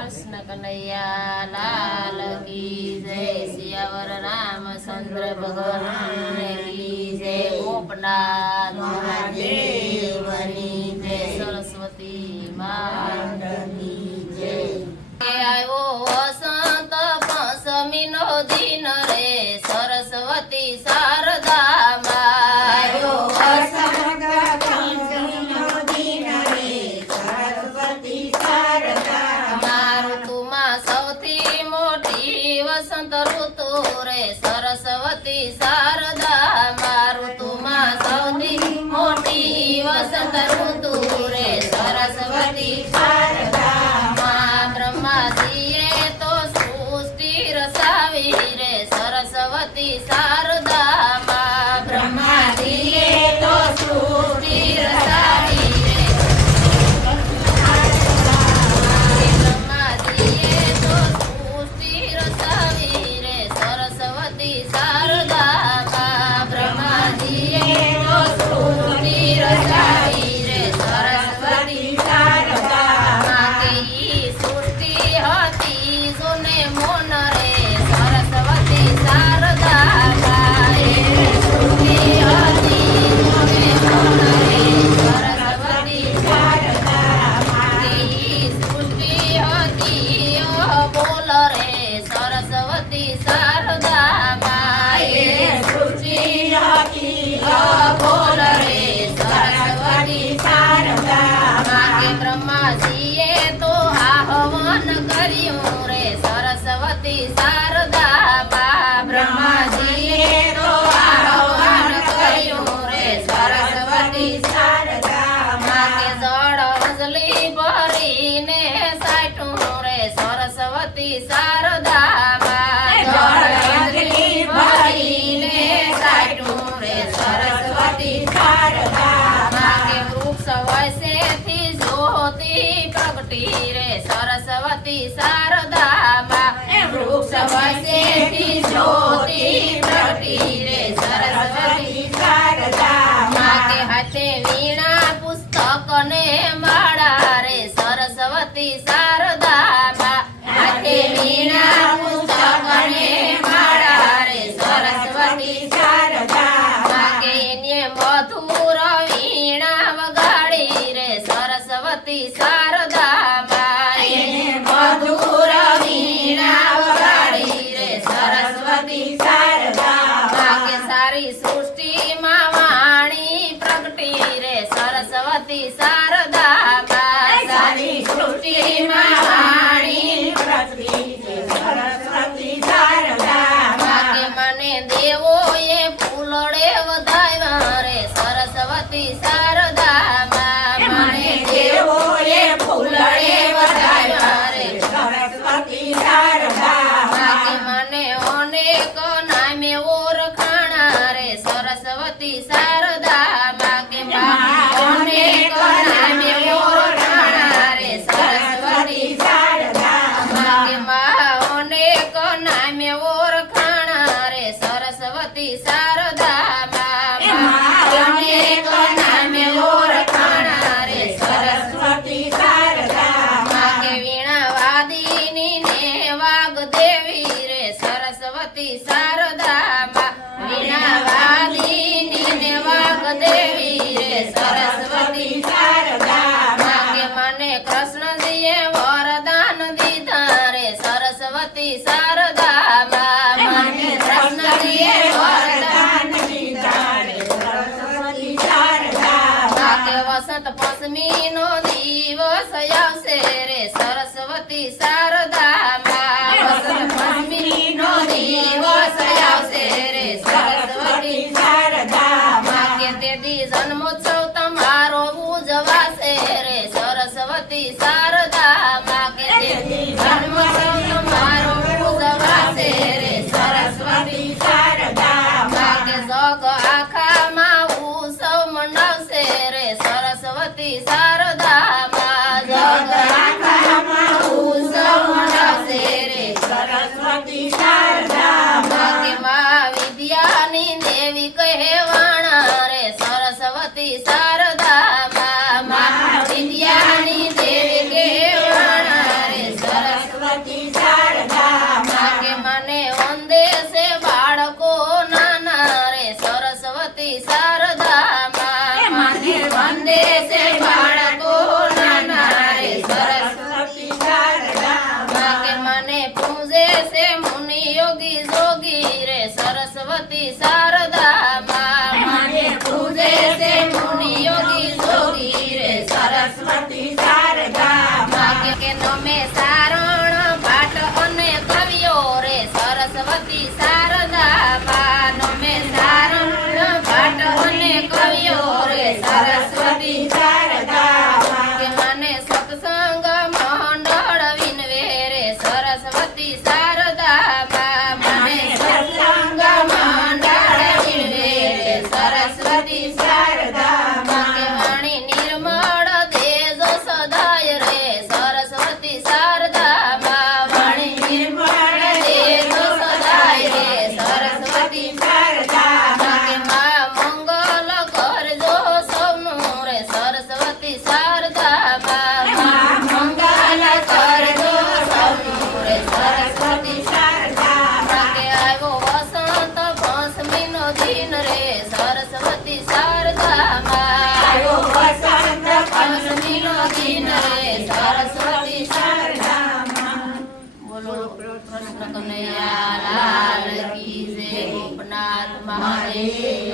कृष्ण कन्हैया लाल की जय। सियावर रामचंद्र भगवान की जय। गोपनाथ महादेवनी जय। सरस्वती माता की जय। आयो वसंत पंचमी नो दिन रे सरस्वती शारदा मायो वसंत पंचमी नो दिन रे सरस्वती शारदा ऋતુમાં સૌથી મોટી વસંત ઋતુ રે સરસ્વતી શારદા ઋતુમાં સૌથી મોટી વસંત ઋતુ રે સરસ્વતી શારદા બ્રહ્માજીએ તો સૃષ્ટિ રચાવી રે સરસ્વતી શારદા બ્રહ્માજીએ તો સૃષ્ટિ રચાવી બ્રહ્માજીએ તો આહવાન કર્યું રે સરસ્વતી શારદા બ્રહ્માજીએ તો આહવાન કર્યું રે સરસ્વતી શારદા માકે જળ અંજલિ ભરીને સાટું રે સરસ્વતી શારદા જળ અંજલિ ભરીને સાટું રે સરસ્વતી શારદા માકે વૃક્ષ વૈસેથી જ્યોતિ પ્રગટી રે સરસ્વતી શારદા વૃક્ષ વૈસેથી જ્યોતિ પ્રગટી રે સરસ્વતી શારદા માકે હાથે વીણા પુસ્તક ને માળા રે સરસ્વતી શારદા હાથે વીણા પુસ્તક ને માળા રે સરસ્વતી શારદા માકે એને મધુર વીણા વગાડી રે સરસ્વતી શારદા એને મધુર વીણા વગાડી રે સરસ્વતી શારદા માકે સારી સૃષ્ટિમાં વાણી પ્રગટી રે સરસ્વતી શારદા સારી સૃષ્ટિમાં વાણી પ્રગટી રે સરસ્વતી શારદા માકે મને દેવોએ ફૂલડે વધાવ્યા રે સરસ્વતી શારદા મને દેવોએ ફૂલડે વધાવ્યા રે સરસ્વતી શારદા માકે મને અનેક નામે ઓળખાણા રે સરસ્વતી શારદા માકે અનેક નામે ઓળખાણા રે સરસ્વતી શારદા માકે અનેક નામે ઓળખાણા રે સરસ્વતી શારદા અનેક નામે ઓળખાણા રે સરસ્વતી શારદા માકે વીણા વાદિની ને વાગદેવી રે સરસ્વતી શારદા વીણા વાદિની ને વાગદેવી રે સરસ્વતી શારદા માકે મને કૃષ્ણજીએ વરદાન દીધા રે સરસ્વતી શારદા મને કૃષ્ણજીએ વરદાન દીધા રે સરસ્વતી શારદા માકે વસંત પંચમી નો દિવસ આવશે રે સરસ્વતી શારદા વસંત પંચમી નો દિવસ આવશે રે સરસ્વતી શારદા માકે તેથી જન્મોત્સવ તમારો ઉજવાશે રે સરસ્વતી શારદા માકે તેથી જન્મોત્સવ તમારો ઉજવાશે રે સરસ્વતી શારદા માકે જગ આખામાં ઉત્સવ મનાવશે રે સરસ્વતી શારદા જગ આખામાં ઉત્સવ યોગી જોગી રે સરસ્વતી શારદા માં મને પૂજે છે મુનિ યોગી જોગી રે સરસ્વતી શારદા માં કે નમે સારણ ભાટ અને કવિઓ રે સરસ્વતી શારદા માં નમે સારણ ભાટ અને કવિઓ રે સરસ્વતી શારદા માં કે મને સત્સંગ મંડળ વિનવે રે સરસ્વતી શારદા માં મને સત્સંગ મંડળ વિનવે રે સરસ્વતી શારદા માં કે વાણી નિર્મળ દેજો સદાય રે સરસ્વતી શારદા માં વાણી નિર્મળ દેજો સદાય રે સરસ્વતી શારદા માં કે માં મંગલ કરજો સૌનું રે સરસ્વતી શારદા માં મંગલ કરજો સૌનું રે સરસ્વતી શારદા માં કે આવ્યો વસંત ભસ્મીનો દિન રે સરસ્વતી શારદા માં આવ્યો વસંત ભસ્મીનો દિન રે સરસ્વતી શારદા માં બોલો કૃષ્ણ કનૈયા લાલ કી જય ગોપનાથ મહાદેવ